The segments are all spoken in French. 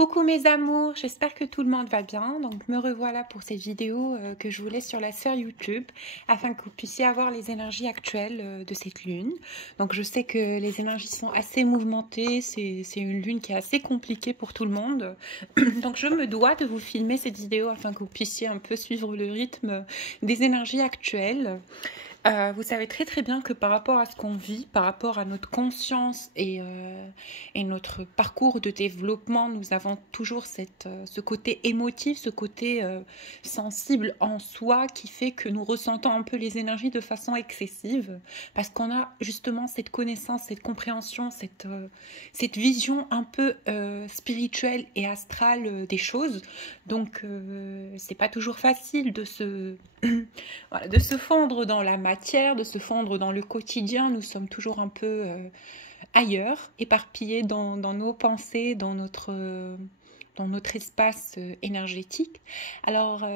Coucou mes amours, j'espère que tout le monde va bien. Donc me revoilà pour cette vidéo que je vous laisse sur la sphère YouTube afin que vous puissiez avoir les énergies actuelles de cette lune. Donc je sais que les énergies sont assez mouvementées, c'est une lune qui est assez compliquée pour tout le monde. Donc je me dois de vous filmer cette vidéo afin que vous puissiez un peu suivre le rythme des énergies actuelles. Vous savez très très bien que par rapport à ce qu'on vit, par rapport à notre conscience et notre parcours de développement, nous avons toujours ce côté émotif, ce côté sensible en soi qui fait que nous ressentons un peu les énergies de façon excessive parce qu'on a justement cette connaissance, cette compréhension, cette vision un peu spirituelle et astrale des choses. Donc c'est pas toujours facile de voilà, de se fondre dans la matière, de se fondre dans le quotidien. Nous sommes toujours un peu ailleurs, éparpillés dans nos pensées, dans notre espace énergétique. Alors,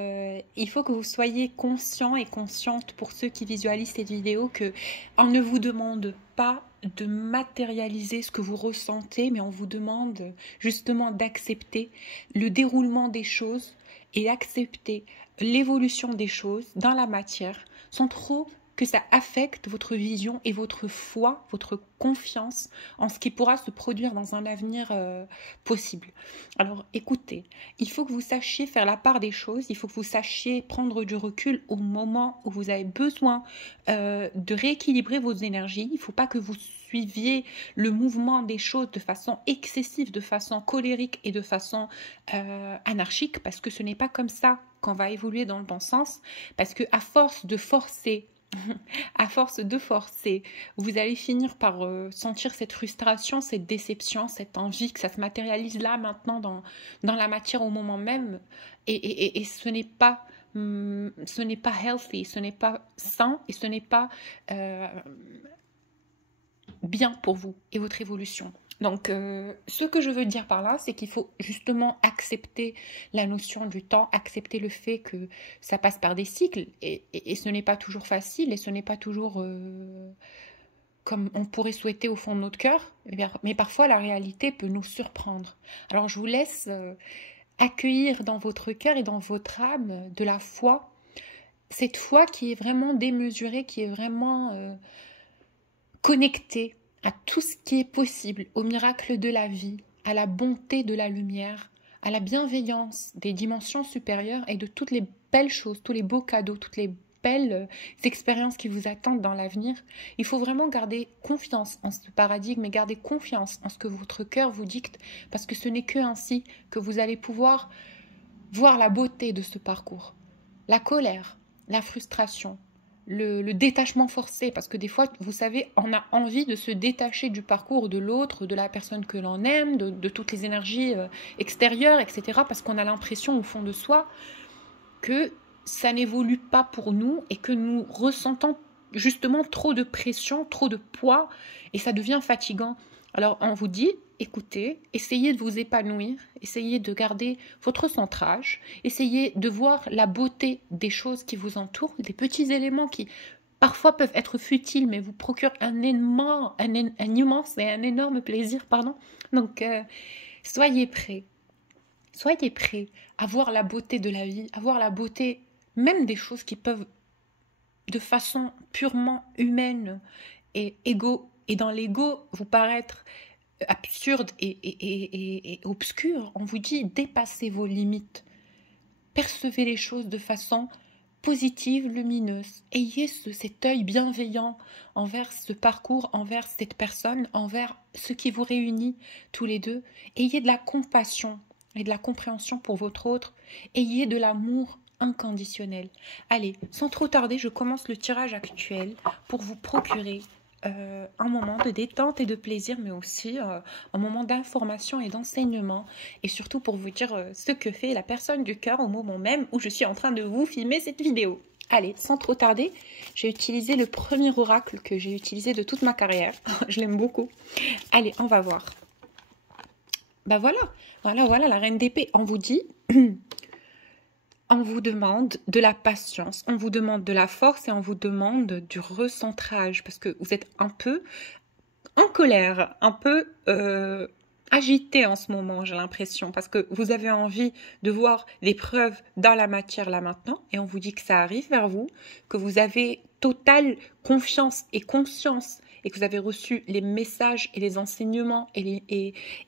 il faut que vous soyez conscients et conscientes, pour ceux qui visualisent cette vidéo, que on ne vous demande pas de matérialiser ce que vous ressentez, mais on vous demande justement d'accepter le déroulement des choses et accepter l'évolution des choses dans la matière sans trop que ça affecte votre vision et votre foi, votre confiance en ce qui pourra se produire dans un avenir possible. Alors écoutez, il faut que vous sachiez faire la part des choses, il faut que vous sachiez prendre du recul au moment où vous avez besoin de rééquilibrer vos énergies. Il ne faut pas que vous suiviez le mouvement des choses de façon excessive, de façon colérique et de façon anarchique, parce que ce n'est pas comme ça qu'on va évoluer dans le bon sens, parce que à force de forcer, vous allez finir par sentir cette frustration, cette déception, cette envie que ça se matérialise là, maintenant, dans la matière au moment même. Et ce n'est pas healthy, ce n'est pas sain et ce n'est pas bien pour vous et votre évolution. Donc, ce que je veux dire par là, c'est qu'il faut justement accepter la notion du temps, accepter le fait que ça passe par des cycles, et ce n'est pas toujours facile, et ce n'est pas toujours comme on pourrait souhaiter au fond de notre cœur, mais parfois la réalité peut nous surprendre. Alors, je vous laisse accueillir dans votre cœur et dans votre âme de la foi, cette foi qui est vraiment démesurée, qui est vraiment connectée à tout ce qui est possible, au miracle de la vie, à la bonté de la lumière, à la bienveillance des dimensions supérieures et de toutes les belles choses, tous les beaux cadeaux, toutes les belles expériences qui vous attendent dans l'avenir. Il faut vraiment garder confiance en ce paradigme et garder confiance en ce que votre cœur vous dicte, parce que ce n'est que ainsi que vous allez pouvoir voir la beauté de ce parcours. La colère, la frustration, le détachement forcé, parce que des fois, vous savez, on a envie de se détacher du parcours de l'autre, de la personne que l'on aime, de toutes les énergies extérieures, etc., parce qu'on a l'impression au fond de soi que ça n'évolue pas pour nous et que nous ressentons justement trop de pression, trop de poids, et ça devient fatigant. Alors on vous dit, écoutez, essayez de vous épanouir, essayez de garder votre centrage, essayez de voir la beauté des choses qui vous entourent, des petits éléments qui parfois peuvent être futiles, mais vous procurent un immense et un énorme plaisir, pardon. Donc soyez prêts à voir la beauté de la vie, à voir la beauté même des choses qui peuvent de façon purement humaine et dans l'ego vous paraître absurde et obscur. On vous dit, dépassez vos limites, percevez les choses de façon positive, lumineuse, ayez cet œil bienveillant envers ce parcours, envers cette personne, envers ce qui vous réunit tous les deux, ayez de la compassion et de la compréhension pour votre autre, ayez de l'amour inconditionnel. Allez, sans trop tarder, je commence le tirage actuel pour vous procurer un moment de détente et de plaisir, mais aussi un moment d'information et d'enseignement, et surtout pour vous dire ce que fait la personne du cœur au moment même où je suis en train de vous filmer cette vidéo. Allez, sans trop tarder, j'ai utilisé le premier oracle que j'ai utilisé de toute ma carrière. Je l'aime beaucoup. Allez, on va voir. Ben voilà, la reine d'épée. On vous dit... On vous demande de la patience, on vous demande de la force et on vous demande du recentrage parce que vous êtes un peu en colère, un peu agité en ce moment, j'ai l'impression, parce que vous avez envie de voir des preuves dans la matière là maintenant, et on vous dit que ça arrive vers vous, que vous avez totale confiance et conscience, et que vous avez reçu les messages et les enseignements et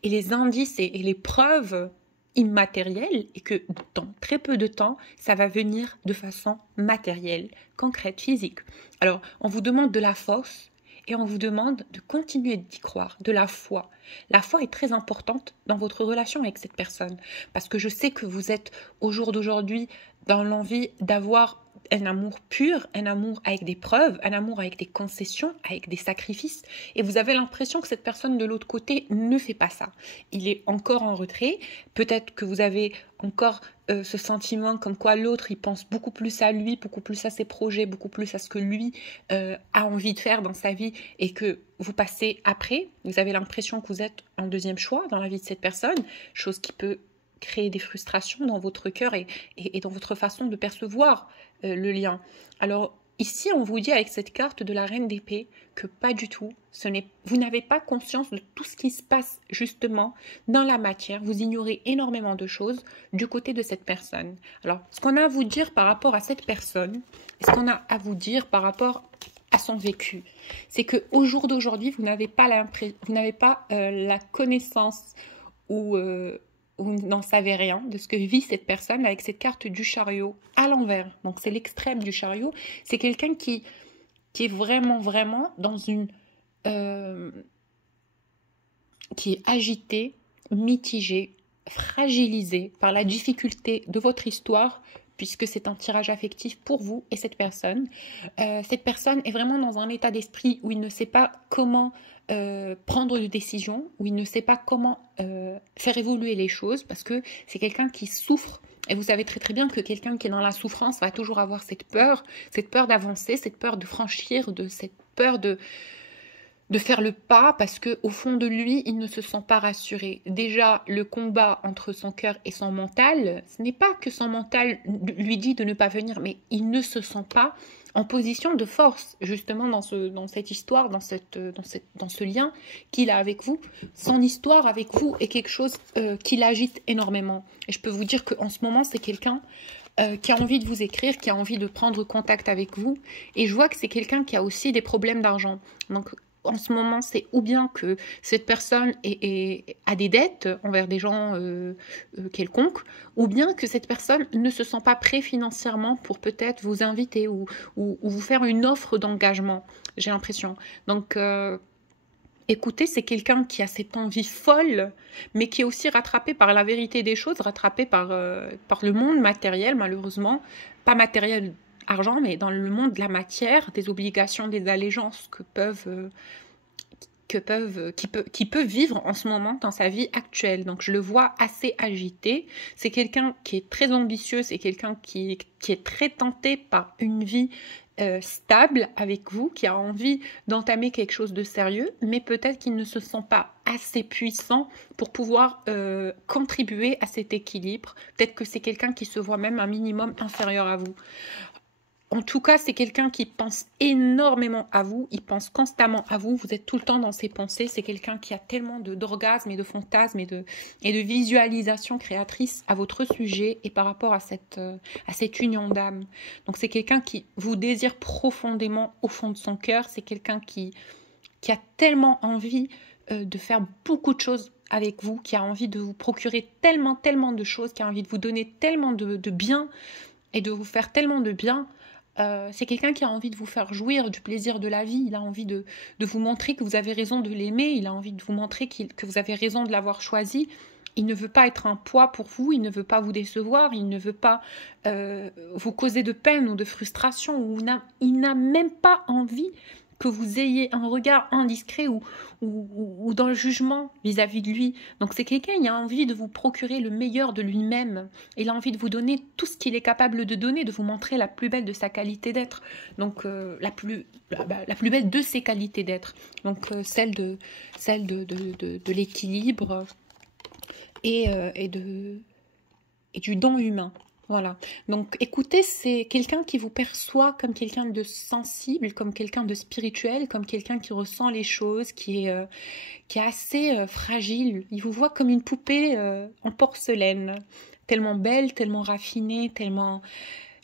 les indices et les preuves immatérielles, et que dans très peu de temps, ça va venir de façon matérielle, concrète, physique. Alors, on vous demande de la force, et on vous demande de continuer d'y croire, de la foi. La foi est très importante dans votre relation avec cette personne, parce que je sais que vous êtes au jour d'aujourd'hui dans l'envie d'avoir un amour pur, un amour avec des preuves, un amour avec des concessions, avec des sacrifices, et vous avez l'impression que cette personne de l'autre côté ne fait pas ça. Il est encore en retrait, peut-être que vous avez encore ce sentiment comme quoi l'autre, il pense beaucoup plus à lui, beaucoup plus à ses projets, beaucoup plus à ce que lui a envie de faire dans sa vie, et que vous passez après, vous avez l'impression que vous êtes un deuxième choix dans la vie de cette personne, chose qui peut créer des frustrations dans votre cœur et dans votre façon de percevoir le lien. Alors ici, on vous dit avec cette carte de la reine d'épée que pas du tout, vous n'avez pas conscience de tout ce qui se passe justement dans la matière, vous ignorez énormément de choses du côté de cette personne. Alors, ce qu'on a à vous dire par rapport à cette personne, ce qu'on a à vous dire par rapport à son vécu, c'est qu'au jour d'aujourd'hui, vous n'avez pas la connaissance ou vous n'en savez rien de ce que vit cette personne avec cette carte du chariot à l'envers. Donc c'est l'extrême du chariot. C'est quelqu'un qui est vraiment dans une... qui est agité, mitigé, fragilisé par la difficulté de votre histoire, puisque c'est un tirage affectif pour vous et cette personne. Cette personne est vraiment dans un état d'esprit où il ne sait pas comment prendre de décision, où il ne sait pas comment faire évoluer les choses, parce que c'est quelqu'un qui souffre. Et vous savez très bien que quelqu'un qui est dans la souffrance va toujours avoir cette peur d'avancer, cette peur de franchir, cette peur de faire le pas, parce que au fond de lui, il ne se sent pas rassuré. Déjà, le combat entre son cœur et son mental, ce n'est pas que son mental lui dit de ne pas venir, mais il ne se sent pas en position de force, justement dans cette histoire, dans ce lien qu'il a avec vous. Son histoire avec vous est quelque chose qui l'agite énormément. Et je peux vous dire qu'en ce moment, c'est quelqu'un qui a envie de vous écrire, qui a envie de prendre contact avec vous. Et je vois que c'est quelqu'un qui a aussi des problèmes d'argent. Donc, en ce moment, c'est ou bien que cette personne a des dettes envers des gens quelconques, ou bien que cette personne ne se sent pas prêt financièrement pour peut-être vous inviter ou vous faire une offre d'engagement, j'ai l'impression. Donc, écoutez, c'est quelqu'un qui a cette envie folle, mais qui est aussi rattrapé par la vérité des choses, rattrapé par le monde matériel, malheureusement. Pas matériel argent, mais dans le monde de la matière, des obligations, des allégeances qui peut vivre en ce moment dans sa vie actuelle. Donc je le vois assez agité. C'est quelqu'un qui est très ambitieux, c'est quelqu'un qui est très tenté par une vie stable avec vous, qui a envie d'entamer quelque chose de sérieux, mais peut-être qu'il ne se sent pas assez puissant pour pouvoir contribuer à cet équilibre. Peut-être que c'est quelqu'un qui se voit même un minimum inférieur à vous. En tout cas, c'est quelqu'un qui pense énormément à vous, il pense constamment à vous, vous êtes tout le temps dans ses pensées, c'est quelqu'un qui a tellement d'orgasmes et de fantasmes et de visualisations créatrices à votre sujet et par rapport à cette union d'âme. Donc c'est quelqu'un qui vous désire profondément au fond de son cœur, c'est quelqu'un qui a tellement envie de faire beaucoup de choses avec vous, qui a envie de vous procurer tellement de choses, qui a envie de vous donner tellement de bien et de vous faire tellement de bien. C'est quelqu'un qui a envie de vous faire jouir du plaisir de la vie, il a envie de vous montrer que vous avez raison de l'aimer, il a envie de vous montrer que vous avez raison de l'avoir choisi. Il ne veut pas être un poids pour vous, il ne veut pas vous décevoir, il ne veut pas vous causer de peine ou de frustration, ou il n'a même pas envie que vous ayez un regard indiscret ou dans le jugement vis-à-vis de lui. Donc c'est quelqu'un qui a envie de vous procurer le meilleur de lui-même. Il a envie de vous donner tout ce qu'il est capable de donner, de vous montrer la plus belle de sa qualité d'être. Donc la plus belle de ses qualités d'être. Donc celle de l'équilibre et du don humain. Voilà. Donc, écoutez, c'est quelqu'un qui vous perçoit comme quelqu'un de sensible, comme quelqu'un de spirituel, comme quelqu'un qui ressent les choses, qui est assez fragile. Il vous voit comme une poupée en porcelaine, tellement belle, tellement raffinée, tellement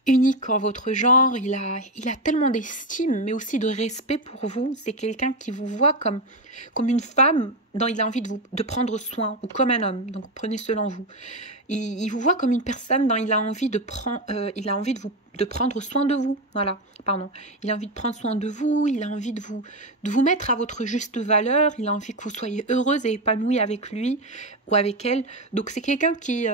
unique en votre genre. Il a tellement d'estime, mais aussi de respect pour vous. C'est quelqu'un qui vous voit comme une femme dont il a envie de prendre soin, ou comme un homme. Donc, prenez selon vous. Il vous voit comme une personne dont il a envie il a envie de prendre soin de vous. Voilà, pardon. Il a envie de prendre soin de vous, il a envie de vous mettre à votre juste valeur, il a envie que vous soyez heureuse et épanouie avec lui ou avec elle. Donc c'est quelqu'un qui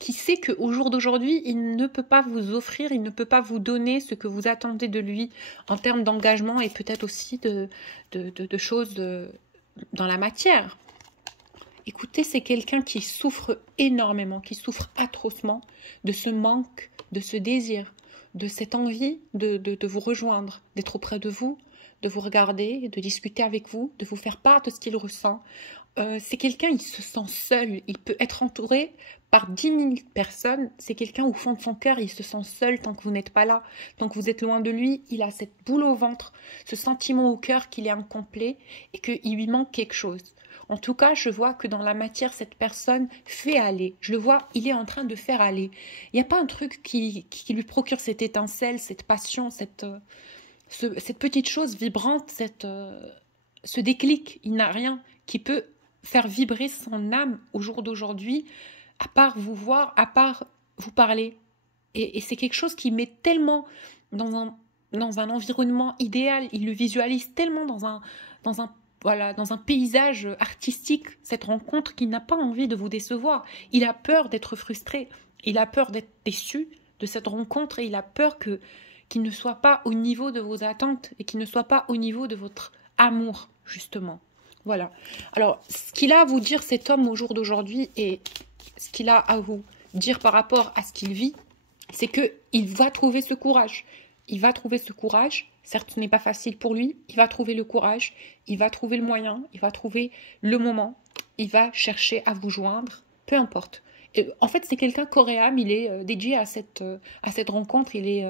sait qu'au jour d'aujourd'hui, il ne peut pas vous offrir, il ne peut pas vous donner ce que vous attendez de lui en termes d'engagement et peut-être aussi de choses dans la matière. Écoutez, c'est quelqu'un qui souffre énormément, qui souffre atrocement de ce manque, de ce désir, de cette envie de vous rejoindre, d'être auprès de vous regarder, de discuter avec vous, de vous faire part de ce qu'il ressent. C'est quelqu'un, il se sent seul, il peut être entouré par 10 000 personnes. C'est quelqu'un au fond de son cœur, il se sent seul tant que vous n'êtes pas là, tant que vous êtes loin de lui. Il a cette boule au ventre, ce sentiment au cœur qu'il est incomplet et qu'il lui manque quelque chose. En tout cas, je vois que dans la matière, cette personne fait aller. Je le vois, il est en train de faire aller. Il n'y a pas un truc qui lui procure cette étincelle, cette passion, cette petite chose vibrante, ce déclic. Il n'a rien qui peut faire vibrer son âme au jour d'aujourd'hui, à part vous voir, à part vous parler. Et c'est quelque chose qui met tellement dans un environnement idéal. Il le visualise tellement dans un paysage artistique, cette rencontre, qu'il n'a pas envie de vous décevoir. Il a peur d'être frustré, il a peur d'être déçu de cette rencontre et il a peur qu'il ne soit pas au niveau de vos attentes et qu'il ne soit pas au niveau de votre amour, justement. Voilà. Alors, ce qu'il a à vous dire, cet homme, au jour d'aujourd'hui, et ce qu'il a à vous dire par rapport à ce qu'il vit, c'est qu'il va trouver ce courage. Il va trouver ce courage. Certes, ce n'est pas facile pour lui. Il va trouver le courage. Il va trouver le moyen. Il va trouver le moment. Il va chercher à vous joindre. Peu importe. Et en fait, c'est quelqu'un corps et âme. Il est dédié à cette rencontre. Il est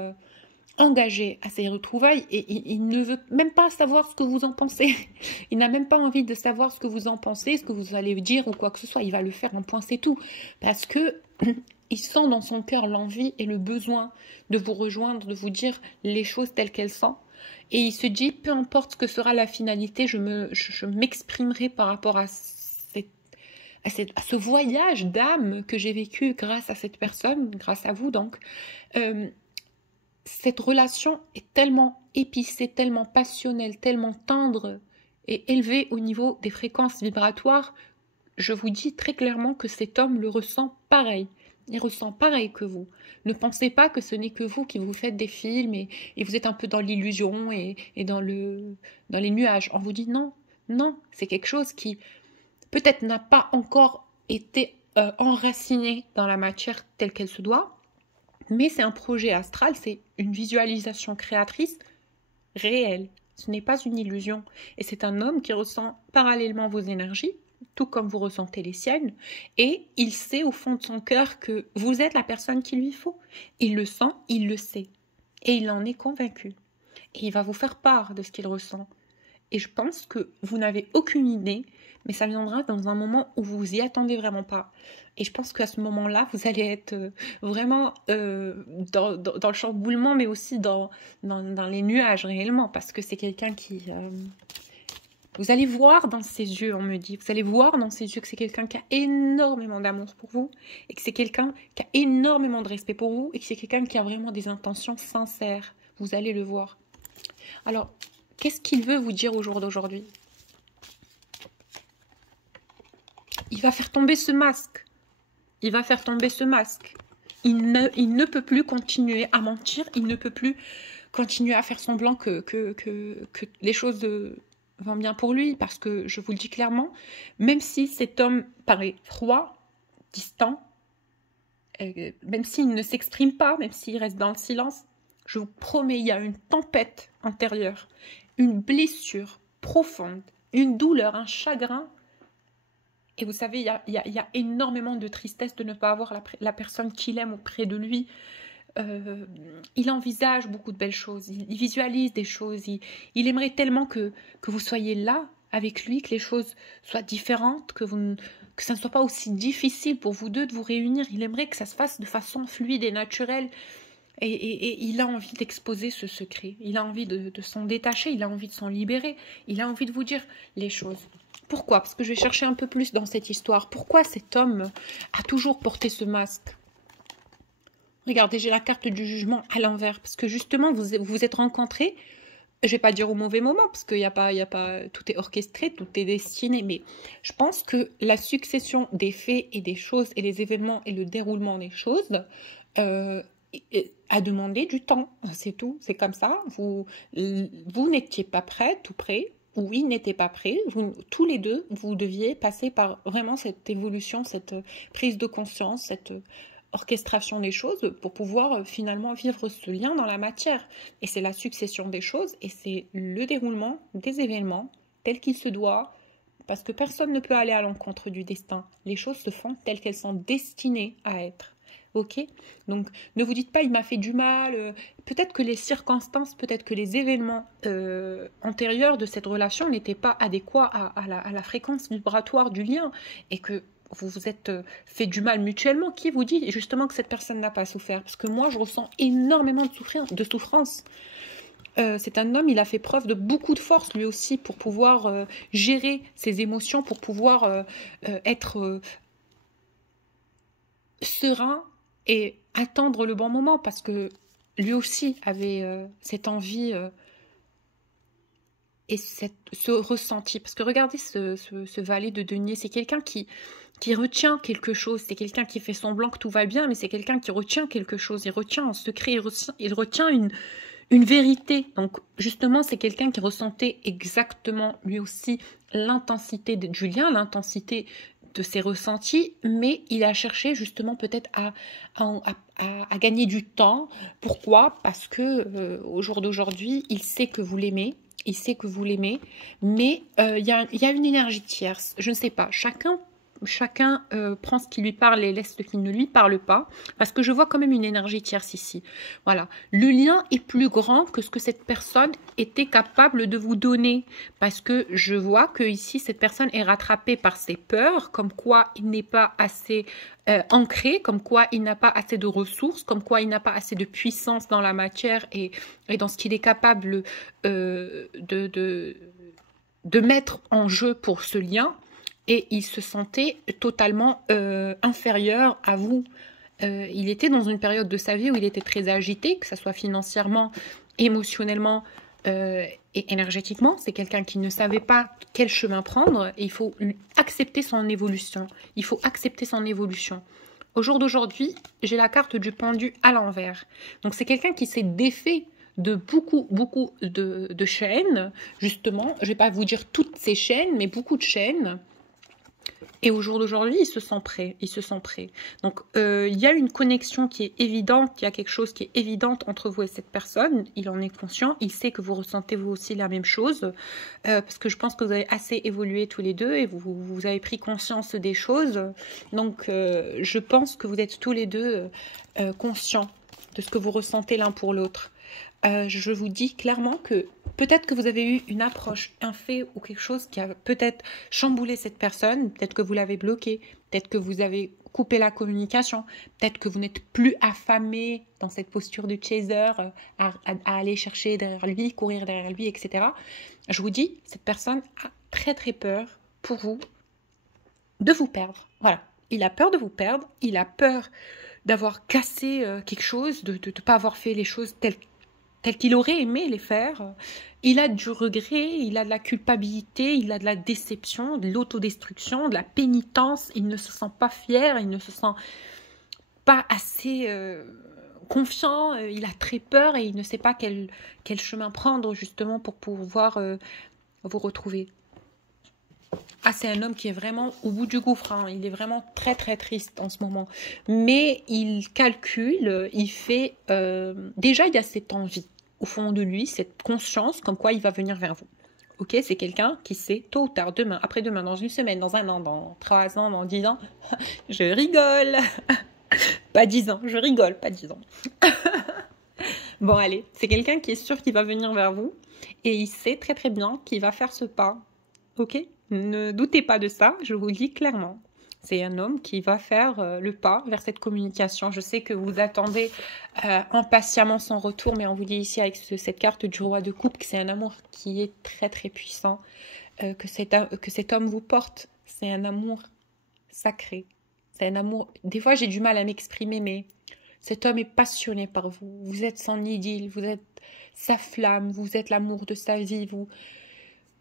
engagé à ces retrouvailles et il ne veut même pas savoir ce que vous en pensez. Il n'a même pas envie de savoir ce que vous en pensez, ce que vous allez dire ou quoi que ce soit. Il va le faire, un point, c'est tout. Parce que il sent dans son cœur l'envie et le besoin de vous rejoindre, de vous dire les choses telles qu'elles sont. Et il se dit, peu importe ce que sera la finalité, je m'exprimerai par rapport à ce voyage d'âme que j'ai vécu grâce à cette personne, grâce à vous donc. Cette relation est tellement épicée, tellement passionnelle, tellement tendre et élevée au niveau des fréquences vibratoires. Je vous dis très clairement que cet homme le ressent pareil. Il ressent pareil que vous. Ne pensez pas que ce n'est que vous qui vous faites des films et vous êtes un peu dans l'illusion et dans les nuages. On vous dit non, non, c'est quelque chose qui peut-être n'a pas encore été enraciné dans la matière telle qu'elle se doit, mais c'est un projet astral, c'est une visualisation créatrice réelle. Ce n'est pas une illusion. Et c'est un homme qui ressent parallèlement vos énergies, tout comme vous ressentez les siennes, et il sait au fond de son cœur que vous êtes la personne qu'il lui faut. Il le sent, il le sait, et il en est convaincu. Et il va vous faire part de ce qu'il ressent. Et je pense que vous n'avez aucune idée, mais ça viendra dans un moment où vous y attendez vraiment pas. Et je pense qu'à ce moment-là, vous allez être vraiment dans le chamboulement, mais aussi dans les nuages réellement, parce que c'est quelqu'un qui... Vous allez voir dans ses yeux, on me dit, vous allez voir dans ses yeux que c'est quelqu'un qui a énormément d'amour pour vous, et que c'est quelqu'un qui a énormément de respect pour vous, et que c'est quelqu'un qui a vraiment des intentions sincères. Vous allez le voir. Alors, qu'est-ce qu'il veut vous dire au jour d'aujourd'hui? Il va faire tomber ce masque. Il va faire tomber ce masque. Il ne peut plus continuer à mentir. Il ne peut plus continuer à faire semblant que les choses vont bien pour lui. Parce que, je vous le dis clairement, même si cet homme paraît froid, distant, même s'il ne s'exprime pas, même s'il reste dans le silence, je vous promets, il y a une tempête intérieure, une blessure profonde, une douleur, un chagrin Et vous savez, il y a énormément de tristesse de ne pas avoir la personne qu'il aime auprès de lui. Il envisage beaucoup de belles choses, il visualise des choses, il aimerait tellement que vous soyez là avec lui, que les choses soient différentes, que ça ne soit pas aussi difficile pour vous deux de vous réunir. Il aimerait que ça se fasse de façon fluide et naturelle. Et il a envie d'exposer ce secret, il a envie de s'en détacher, il a envie de s'en libérer, il a envie de vous dire les choses. Pourquoi? Parce que je vais chercher un peu plus dans cette histoire. Pourquoi cet homme a toujours porté ce masque? Regardez, j'ai la carte du jugement à l'envers. Parce que justement, vous vous êtes rencontrés, je ne vais pas dire au mauvais moment, parce qu'il n'y a pas, tout est orchestré, tout est destiné. Mais je pense que la succession des faits et des choses, et les événements et le déroulement des choses, a demandé du temps. C'est tout, c'est comme ça. Vous n'étiez pas prêts, tout prêt. Ou il n'était pas prêt. Tous les deux, vous deviez passer par vraiment cette évolution, cette prise de conscience, cette orchestration des choses pour pouvoir finalement vivre ce lien dans la matière. Et c'est la succession des choses et c'est le déroulement des événements tel qu'il se doit, parce que personne ne peut aller à l'encontre du destin. Les choses se font telles qu'elles sont destinées à être. Ok? Donc ne vous dites pas il m'a fait du mal, peut-être que les circonstances, peut-être que les événements antérieurs de cette relation n'étaient pas adéquats à la fréquence vibratoire du lien et que vous vous êtes fait du mal mutuellement. Qui vous dit justement que cette personne n'a pas souffert? Parce que moi je ressens énormément de souffrance. C'est un homme, il a fait preuve de beaucoup de force lui aussi pour pouvoir gérer ses émotions, pour pouvoir être serein et attendre le bon moment, parce que lui aussi avait cette envie et ce ressenti. Parce que regardez ce valet de denier, c'est quelqu'un qui retient quelque chose, c'est quelqu'un qui fait semblant que tout va bien, mais c'est quelqu'un qui retient quelque chose, il retient un secret, il retient une vérité. Donc justement, c'est quelqu'un qui ressentait exactement lui aussi l'intensité du lien, l'intensité de ses ressentis, mais il a cherché justement peut-être à gagner du temps. Pourquoi? Parce que au jour d'aujourd'hui, il sait que vous l'aimez, il sait que vous l'aimez, mais il y a une énergie tierce. Je ne sais pas, chacun prend ce qui lui parle et laisse ce qui ne lui parle pas, parce que je vois quand même une énergie tierce ici. Voilà, le lien est plus grand que ce que cette personne était capable de vous donner, parce que je vois que ici cette personne est rattrapée par ses peurs, comme quoi il n'est pas assez ancré, comme quoi il n'a pas assez de ressources, comme quoi il n'a pas assez de puissance dans la matière et dans ce qu'il est capable de mettre en jeu pour ce lien. Et il se sentait totalement inférieur à vous. Il était dans une période de sa vie où il était très agité, que ce soit financièrement, émotionnellement et énergétiquement. C'est quelqu'un qui ne savait pas quel chemin prendre et il faut accepter son évolution. Il faut accepter son évolution. Au jour d'aujourd'hui, j'ai la carte du pendu à l'envers. Donc c'est quelqu'un qui s'est défait de beaucoup de chaînes, justement. Je ne vais pas vous dire toutes ces chaînes, mais beaucoup de chaînes. Et au jour d'aujourd'hui, il se sent prêt. Il se sent prêt. Donc, il y a une connexion qui est évidente. Il y a quelque chose qui est évidente entre vous et cette personne. Il en est conscient. Il sait que vous ressentez vous aussi la même chose. Parce que je pense que vous avez assez évolué tous les deux et vous avez pris conscience des choses. Donc, je pense que vous êtes tous les deux conscients de ce que vous ressentez l'un pour l'autre. Je vous dis clairement que peut-être que vous avez eu une approche, un fait ou quelque chose qui a peut-être chamboulé cette personne, peut-être que vous l'avez bloqué, peut-être que vous avez coupé la communication, peut-être que vous n'êtes plus affamé dans cette posture de chaser à aller chercher derrière lui, courir derrière lui, etc. Je vous dis, cette personne a très très peur pour vous de vous perdre. Voilà, il a peur de vous perdre, il a peur d'avoir cassé quelque chose, de ne pas avoir fait les choses telles qu'il aurait aimé les faire. Il a du regret, il a de la culpabilité, il a de la déception, de l'autodestruction, de la pénitence. Il ne se sent pas fier, il ne se sent pas assez confiant, il a très peur et il ne sait pas quel chemin prendre justement pour pouvoir vous retrouver. Ah, c'est un homme qui est vraiment au bout du gouffre, hein. Il est vraiment très très triste en ce moment. Mais il calcule, il fait... déjà, il y a cette envie au fond de lui, cette conscience comme quoi il va venir vers vous. Ok, c'est quelqu'un qui sait tôt ou tard, demain, après-demain, dans une semaine, dans un an, dans 3 ans, dans 10 ans. Je rigole. Pas 10 ans, je rigole, pas 10 ans. Bon, allez, c'est quelqu'un qui est sûr qu'il va venir vers vous et il sait très très bien qu'il va faire ce pas. Ok? Ne doutez pas de ça, je vous le dis clairement. C'est un homme qui va faire le pas vers cette communication. Je sais que vous attendez impatiemment son retour, mais on vous dit ici avec cette carte du roi de coupe que c'est un amour qui est très très puissant, que cet homme vous porte. C'est un amour sacré. C'est un amour... Des fois, j'ai du mal à m'exprimer, mais cet homme est passionné par vous. Vous êtes son idylle, vous êtes sa flamme, vous êtes l'amour de sa vie,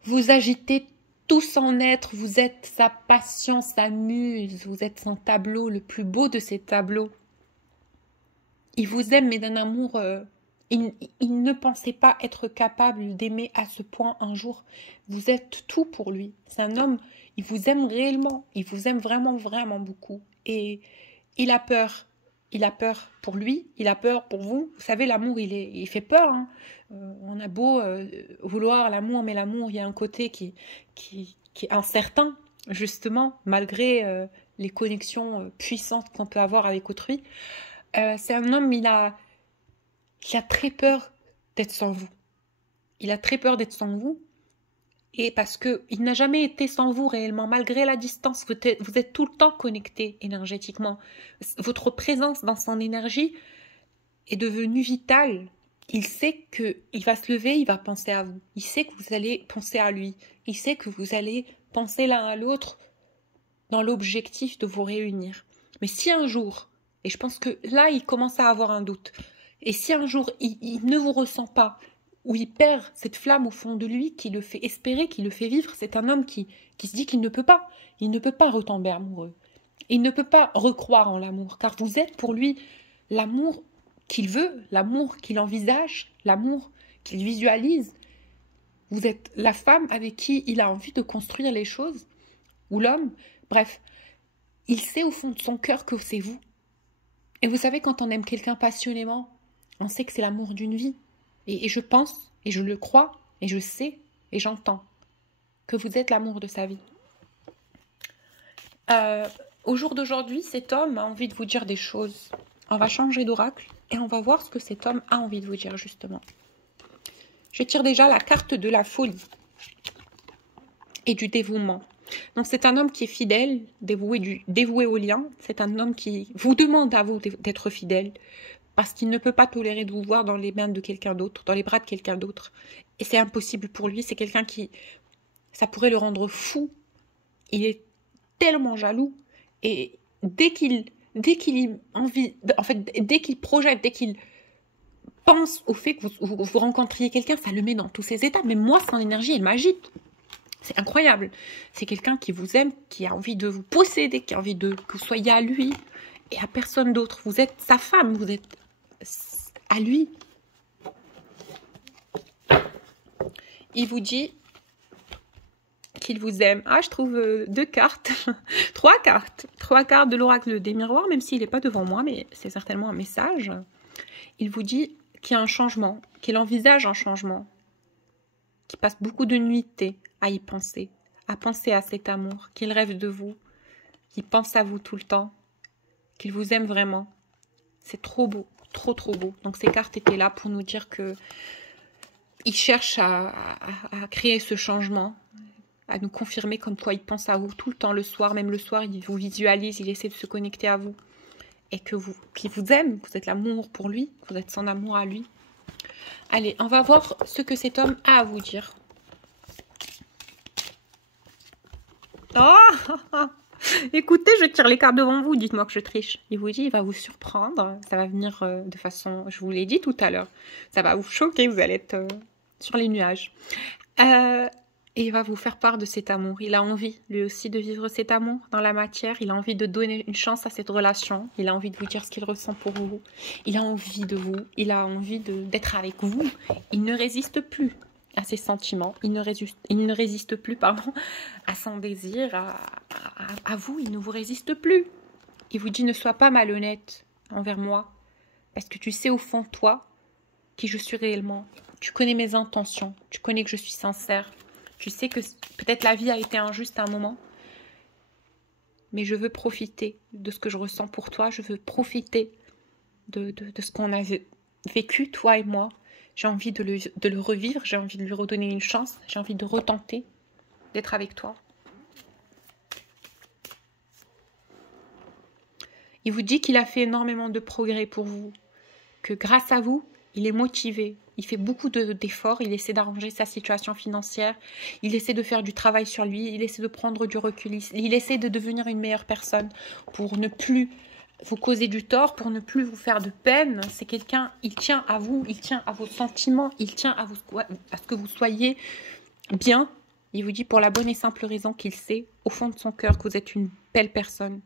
vous agitez tout son être, vous êtes sa passion, sa muse, vous êtes son tableau, le plus beau de ses tableaux. Il vous aime, mais d'un amour... il ne pensait pas être capable d'aimer à ce point un jour. Vous êtes tout pour lui. C'est un homme, il vous aime réellement. Il vous aime vraiment, vraiment beaucoup. Et il a peur. Il a peur pour lui, il a peur pour vous. Vous savez, l'amour, il fait peur. Hein. On a beau vouloir l'amour, mais l'amour, il y a un côté qui est incertain, justement, malgré les connexions puissantes qu'on peut avoir avec autrui. C'est un homme, il a très peur d'être sans vous. Il a très peur d'être sans vous. Et parce qu'il n'a jamais été sans vous réellement, malgré la distance, vous êtes tout le temps connecté énergétiquement. Votre présence dans son énergie est devenue vitale. Il sait qu'il va se lever, il va penser à vous. Il sait que vous allez penser à lui. Il sait que vous allez penser l'un à l'autre dans l'objectif de vous réunir. Mais si un jour, et je pense que là, il commence à avoir un doute, et si un jour, il ne vous ressent pas, où il perd cette flamme au fond de lui qui le fait espérer, qui le fait vivre, c'est un homme qui se dit qu'il ne peut pas. Il ne peut pas retomber amoureux. Il ne peut pas recroire en l'amour, car vous êtes pour lui l'amour qu'il veut, l'amour qu'il envisage, l'amour qu'il visualise. Vous êtes la femme avec qui il a envie de construire les choses, ou l'homme. Bref, il sait au fond de son cœur que c'est vous. Et vous savez, quand on aime quelqu'un passionnément, on sait que c'est l'amour d'une vie. Et je pense, et je le crois, et je sais, et j'entends que vous êtes l'amour de sa vie. Au jour d'aujourd'hui, cet homme a envie de vous dire des choses. On va changer d'oracle et on va voir ce que cet homme a envie de vous dire, justement. Je tire déjà la carte de la folie et du dévouement. Donc, c'est un homme qui est fidèle, dévoué au lien. C'est un homme qui vous demande à vous d'être fidèle, parce qu'il ne peut pas tolérer de vous voir dans les mains de quelqu'un d'autre, dans les bras de quelqu'un d'autre. Et c'est impossible pour lui, c'est quelqu'un qui... ça pourrait le rendre fou. Il est tellement jaloux. Et dès qu'il projette, dès qu'il pense au fait que vous rencontriez quelqu'un, ça le met dans tous ses états. Mais moi, son énergie, elle m'agite. C'est incroyable. C'est quelqu'un qui vous aime, qui a envie de vous posséder, qui a envie que vous soyez à lui et à personne d'autre. Vous êtes sa femme, vous êtes à lui. Il vous dit qu'il vous aime. Ah, je trouve 2 cartes. 3 cartes. 3 cartes de l'oracle des miroirs, même s'il n'est pas devant moi, mais c'est certainement un message. Il vous dit qu'il y a un changement, qu'il envisage un changement, qu'il passe beaucoup de nuitées à y penser, à penser à cet amour, qu'il rêve de vous, qu'il pense à vous tout le temps, qu'il vous aime vraiment. C'est trop beau. Trop beau. Donc ces cartes étaient là pour nous dire que il cherche à créer ce changement, à nous confirmer comme quoi il pense à vous tout le temps, le soir, même le soir, il vous visualise, il essaie de se connecter à vous. Et qu'il vous aime, vous êtes l'amour pour lui, vous êtes son amour à lui. Allez, on va voir ce que cet homme a à vous dire. Oh écoutez, je tire les cartes devant vous, dites-moi que je triche. Il vous dit, il va vous surprendre, ça va venir de façon, je vous l'ai dit tout à l'heure, ça va vous choquer, vous allez être sur les nuages. Et il va vous faire part de cet amour. Il a envie, lui aussi, de vivre cet amour dans la matière. Il a envie de donner une chance à cette relation. Il a envie de vous dire ce qu'il ressent pour vous. Il a envie de vous. Il a envie d'être avec vous. Il ne résiste plus à ses sentiments. Il ne résiste plus, pardon, à son désir, à vous. Il ne vous résiste plus. Il vous dit, ne sois pas malhonnête envers moi. Parce que tu sais au fond de toi qui je suis réellement. Tu connais mes intentions. Tu connais que je suis sincère. Tu sais que peut-être la vie a été injuste à un moment, mais je veux profiter de ce que je ressens pour toi. Je veux profiter de ce qu'on a vécu, toi et moi. J'ai envie de le revivre, j'ai envie de lui redonner une chance, j'ai envie de retenter d'être avec toi. Il vous dit qu'il a fait énormément de progrès pour vous, que grâce à vous, il est motivé, il fait beaucoup d'efforts, il essaie d'arranger sa situation financière, il essaie de faire du travail sur lui, il essaie de prendre du recul, il essaie de devenir une meilleure personne pour ne plus vous causer du tort, pour ne plus vous faire de peine. C'est quelqu'un, il tient à vous, il tient à vos sentiments, il tient à ce que vous soyez bien. Il vous dit pour la bonne et simple raison qu'il sait au fond de son cœur que vous êtes une belle personne.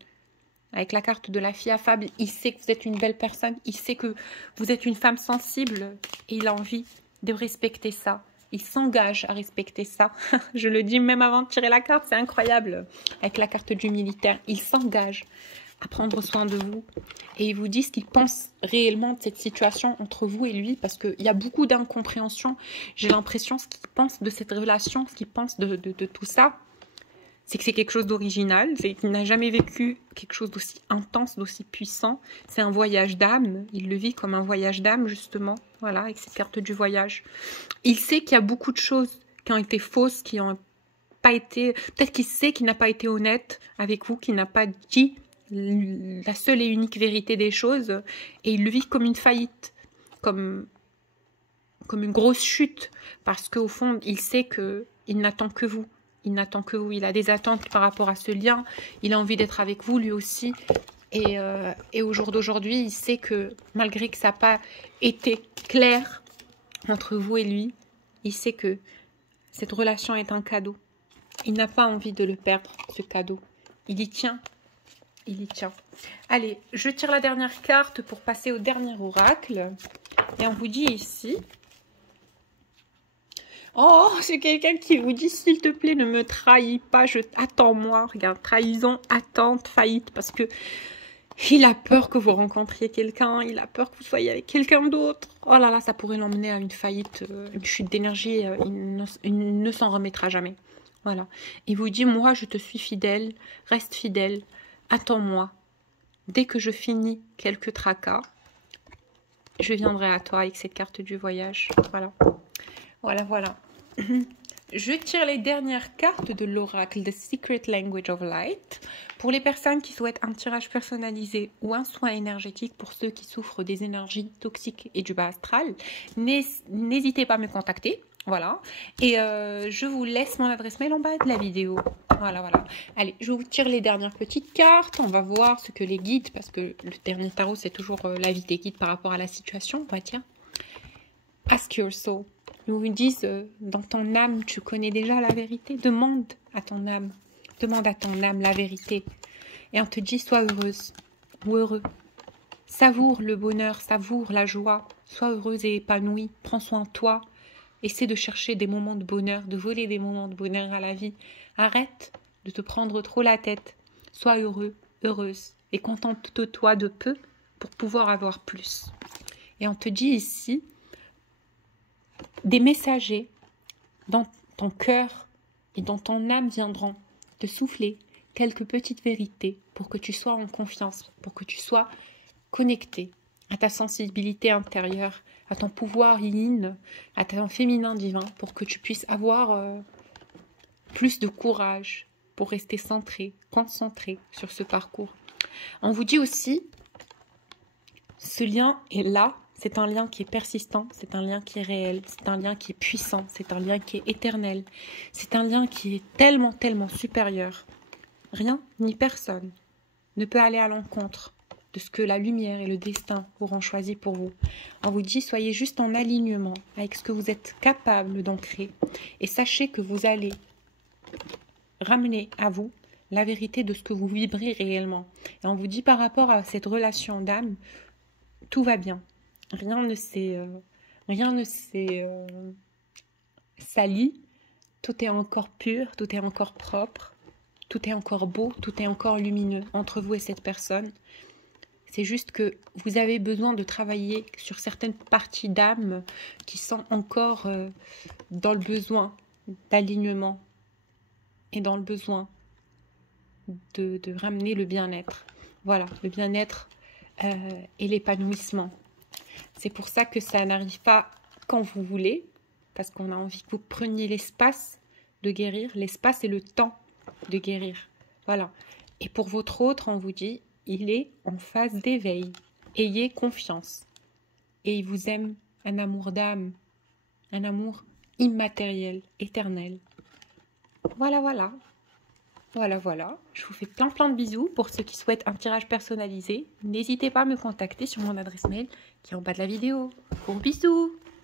Avec la carte de la fille affable, il sait que vous êtes une belle personne, il sait que vous êtes une femme sensible et il a envie de respecter ça. Il s'engage à respecter ça. Je le dis même avant de tirer la carte, c'est incroyable. Avec la carte du militaire, il s'engage à prendre soin de vous. Et il vous dit ce qu'il pense réellement de cette situation entre vous et lui, parce qu'il y a beaucoup d'incompréhension. J'ai l'impression, ce qu'il pense de cette relation, ce qu'il pense de tout ça, c'est que c'est quelque chose d'original, c'est qu'il n'a jamais vécu quelque chose d'aussi intense, d'aussi puissant. C'est un voyage d'âme, il le vit comme un voyage d'âme, justement, voilà, avec cette carte du voyage. Il sait qu'il y a beaucoup de choses qui ont été fausses, qui n'ont pas été... Peut-être qu'il sait qu'il n'a pas été honnête avec vous, qu'il n'a pas dit la seule et unique vérité des choses, et il le vit comme une faillite, comme une grosse chute, parce qu'au fond, il sait qu'il n'attend que vous. Il n'attend que vous, il a des attentes par rapport à ce lien, il a envie d'être avec vous lui aussi. Et au jour d'aujourd'hui, il sait que malgré que ça n'a pas été clair entre vous et lui, il sait que cette relation est un cadeau. Il n'a pas envie de le perdre, ce cadeau. Il y tient. Il y tient. Allez, je tire la dernière carte pour passer au dernier oracle. Et on vous dit ici... Oh, c'est quelqu'un qui vous dit, s'il te plaît, ne me trahis pas, attends-moi. Regarde, trahison, attente, faillite, parce que il a peur que vous rencontriez quelqu'un, il a peur que vous soyez avec quelqu'un d'autre. Oh là là, ça pourrait l'emmener à une faillite, une chute d'énergie, il ne s'en remettra jamais. Voilà. Il vous dit, moi, je te suis fidèle, reste fidèle, attends-moi. Dès que je finis quelques tracas, je viendrai à toi avec cette carte du voyage. Voilà. Voilà, voilà. Je tire les dernières cartes de l'oracle The Secret Language of Light. Pour les personnes qui souhaitent un tirage personnalisé ou un soin énergétique, pour ceux qui souffrent des énergies toxiques et du bas astral, n'hésitez pas à me contacter. Voilà. Et je vous laisse mon adresse mail en bas de la vidéo. Voilà, voilà. Allez, je vous tire les dernières petites cartes. On va voir ce que les guides, parce que le dernier tarot, c'est toujours l'avis des guides par rapport à la situation, on va dire. Ask your soul. Ils vous disent, dans ton âme, tu connais déjà la vérité. Demande à ton âme. Demande à ton âme la vérité. Et on te dit, sois heureuse ou heureux. Savoure le bonheur, savoure la joie. Sois heureuse et épanouie. Prends soin de toi. Essaie de chercher des moments de bonheur, de voler des moments de bonheur à la vie. Arrête de te prendre trop la tête. Sois heureux, heureuse. Et contente-toi de peu pour pouvoir avoir plus. Et on te dit ici, des messagers dans ton cœur et dans ton âme viendront te souffler quelques petites vérités pour que tu sois en confiance, pour que tu sois connecté à ta sensibilité intérieure, à ton pouvoir yin, à ton féminin divin, pour que tu puisses avoir plus de courage pour rester centré, concentré sur ce parcours. On vous dit aussi, ce lien est là. C'est un lien qui est persistant, c'est un lien qui est réel, c'est un lien qui est puissant, c'est un lien qui est éternel. C'est un lien qui est tellement, tellement supérieur. Rien ni personne ne peut aller à l'encontre de ce que la lumière et le destin auront choisi pour vous. On vous dit, soyez juste en alignement avec ce que vous êtes capable d'ancrer et sachez que vous allez ramener à vous la vérité de ce que vous vibrez réellement. Et on vous dit, par rapport à cette relation d'âme, tout va bien. Rien ne s'est sali, tout est encore pur, tout est encore propre, tout est encore beau, tout est encore lumineux entre vous et cette personne. C'est juste que vous avez besoin de travailler sur certaines parties d'âme qui sont encore dans le besoin d'alignement et dans le besoin de ramener le bien-être. Voilà, le bien-être et l'épanouissement. C'est pour ça que ça n'arrive pas quand vous voulez, parce qu'on a envie que vous preniez l'espace de guérir, l'espace et le temps de guérir. Voilà. Et pour votre autre, on vous dit, il est en phase d'éveil. Ayez confiance. Et il vous aime un amour d'âme, un amour immatériel, éternel. Voilà, voilà. Voilà, voilà. Je vous fais plein de bisous. Pour ceux qui souhaitent un tirage personnalisé, n'hésitez pas à me contacter sur mon adresse mail qui est en bas de la vidéo. Gros bisous!